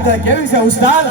ધરતી કેવી છે ઉસ્તાદ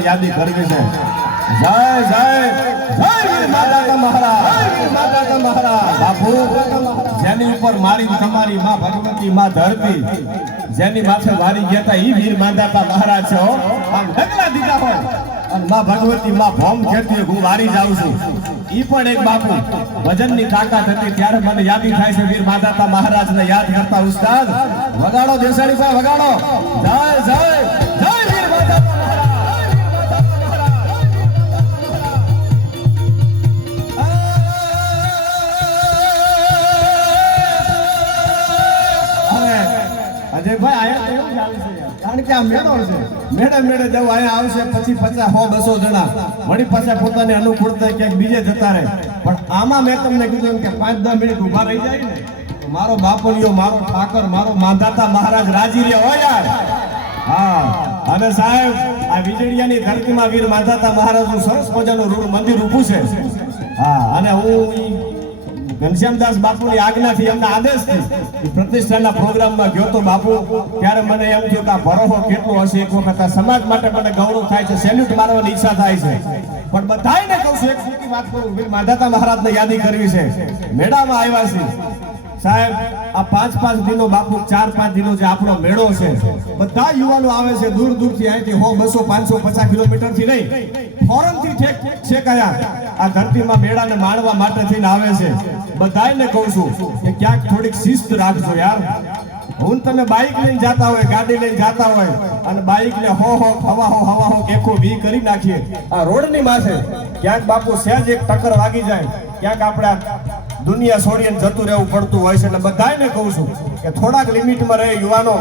મહારાજને યાદી કરવી છે. જય જય જાઉં છું. ઈ પણ એક બાપુ વજનની તાકાત હતી, ત્યારે મને યાદી થાય છે વીર માતા મહારાજ ને યાદ કરતા ઉસ્તાદ. વગાડો દેસાડી સાહેબ, વગાડો. જય જય અજયભાઈ. કારણ કે આ મેળો છે. મેળે મેળે જવું અહીંયા આવશે, પછી પચાસ સો, બસો જણા. વળી પાછા પોતાને અનુકૂળતા ક્યાંક બીજે જતા રહે. પણ આમાં મેં તમને કીધું કે પાંચ દસ મિનિટ ઊભા રહી જાય મારો બાપલિયો, મારો ઠાકર, મારો માંધાતા મહારાજ રાજી રહ્યા હોય યાર. હા. અને સાહેબ, આ વીજળિયાની ધરતીમાં વીર માંધાતા મહારાજનું સરસ મજાનું રૂ- મંદિર ઊભું છે. હા. અને હું ઘનશ્યામદાસ બાપુની આજ્ઞાથી એમના આદેશથી પ્રતિષ્ઠાના પ્રોગ્રામમાં ગયો તો બાપુ, ત્યારે મને એમ થયું કે આ ભરોહો કેટલો હશે એક વખત સમાજ માટે મને ગૌરવ થાય છે સેલ્યુટ મારવાની ઈચ્છા થાય છે. પણ બધાને કહું છું, એક વાત કરું, માધાતા મહારાજને યાદી કરવી છે. મેળામાં આવ્યા છે સાહેબ, આ પાંચ પાંચ દિનો બાપુ, ચાર પાંચ દિનો જે આપણો મેળો છે, બધા યુવાનો આવે છે દૂર દૂરથી અહીંથી હો બસો, પાંચસો, પચાસ કિલોમીટરથી નહીં. ફોરનથી છે કયા? આ ધરતીમાં મેળાને માણવા માટે થઈને આવે છે. બધાયને કહું છું કે ક્યાંક થોડીક શિસ્ત રાખજો યાર. હું તમે બાઇક લઈને જતા હોય, ગાડી લઈને જતા હોય, અને બાઇક ને હો હો, હવા હો હવા, હો, કેખો વી કરી નાખીએ. આ રોડની માથે ક્યાંક બાપુ સહેજ એક ટક્કર વાગી જાય, ક્યાંક આપણે દુનિયા છોડીને જતું રહેવું પડતું હોય છે એટલે બધાને કહું છું કે થોડાક લિમિટમાં રહે યુવાનો.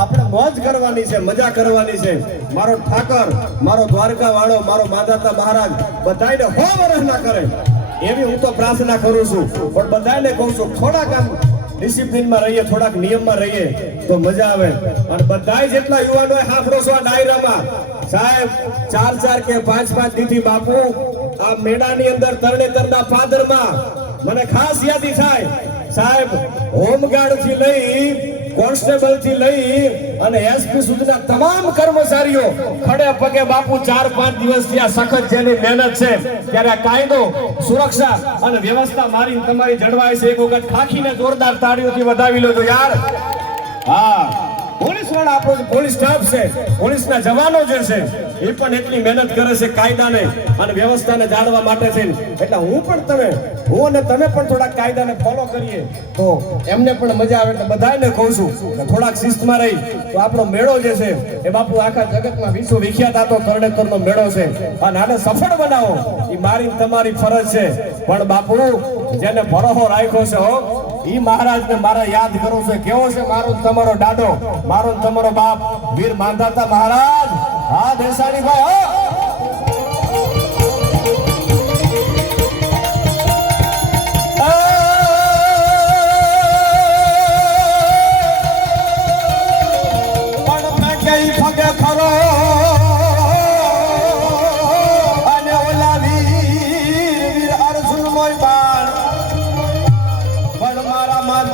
આપણે મોજ કરવાની છે, મજા કરવાની છે. મારો ઠાકર, મારો દ્વારકા વાળો મારો માધાતા મહારાજ બધાને હો વરસ ના કરે. એવી હું તો પ્રાર્થના કરું છું. પણ બધાને કહું છું, થોડાક આમ ડિસિપ્લિનમાં રહીએ, થોડાક નિયમમાં રહીએ તો મજા આવે. અને બધાય જેટલા યુવાનો હાફડો છો ડાયરામાં. સાહેબ, ચાર ચાર કે પાંચ પાંચ દીધી બાપુ, આ મેળાની અંદર તરણેતરના પાદરમાં મને ખાસ યાદી થાય. સાહેબ હોમગાર્ડથી લઈ કોન્સ્ટેબલથી લઈ અને એસપી સુધીના તમામ કર્મચારીઓ ખડે પગે બાપુ ચાર, પાંચ દિવસ આ સખત જેની મહેનત છે, ત્યારે આ કાયદો, સુરક્ષા અને વ્યવસ્થા મારી તમારી જળવાય છે. એક વખત ખાખીને જોરદાર તાળીઓથી વધાવી લો યાર. હા. પોલીસ આપણો પોલીસ સ્ટાફ છે, પોલીસના જવાનો જે છે, એ પણ એટલી મહેનત કરે છે કાયદાને અને વ્યવસ્થાને જાળવા માટે થઈને એટલે હું પણ તમે હું અને તમે પણ થોડાક કાયદાને ફોલો કરીએ. તો એમને પણ મજા આવે એટલે બધાને કહું છું કે થોડાક શિસ્તમાં રહી. તો આપણો મેળો જે છે, એ બાપુ આખા જગતમાં વિશ્વ વિખ્યાત આતો તરણેતરનો મેળો છે. અને આને સફળ બનાવો. એ મારી તમારી ફરજ છે. પણ બાપુ, જેને ભરોહો રાખ્યો છે હો ઈ મહારાજને મારા યાદ કરો છે. કેવો છે મારો તમારો દાદો? મારો તમારો બાપ? વીર માંધાતા મહારાજ? હા દેસાણી ભાઈ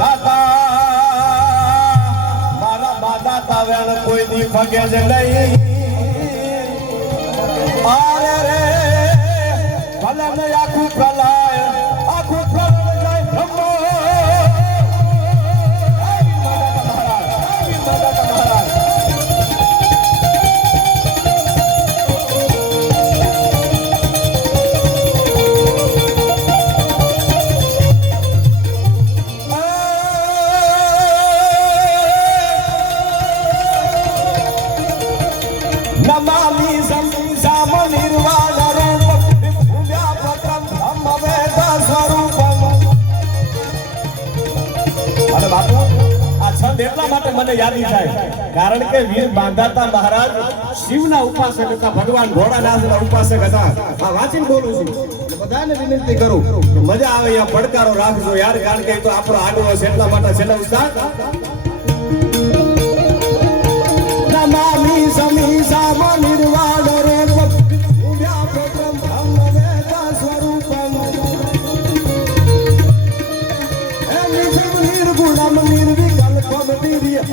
દાતા મારા બા દાતા વેણ કોઈ દી પગે જ નહીં. અરે રે, ભલે આખું કલા છંદ એટલા માટે મને યાદી થાય, કારણ કે વીર બાંધાતા મહારાજ શિવના ઉપાસક હતા, ભગવાન ભોળાનાથના ઉપાસક હતા. આ વાંચીને બોલું છું. બધાને વિનંતી કરું મજા આવે, અહીંયા પડકારો રાખજો. યાર, કારણ કે તો આપણો આડો છે, એટલા માટે છે ને ઉસ્તાદ?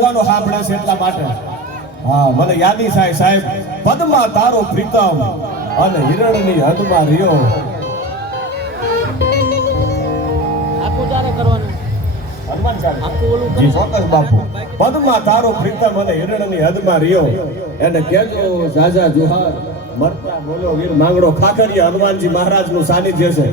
યુવાનો સાંભળે છે એટલા માટે. હા મને યાદી થાય સાહેબ પદમાં તારો પ્રીતમ અને હિરણની હદમાં રહ્યો. પદમાં તારો પ્રીતમ અને હિરણની હદમાં એને કેજો જાજા જુહાર મરતા બોલો વીર માંગડો ખાકરિયા હનુમાનજી મહારાજનું સાનિધ્ય છે.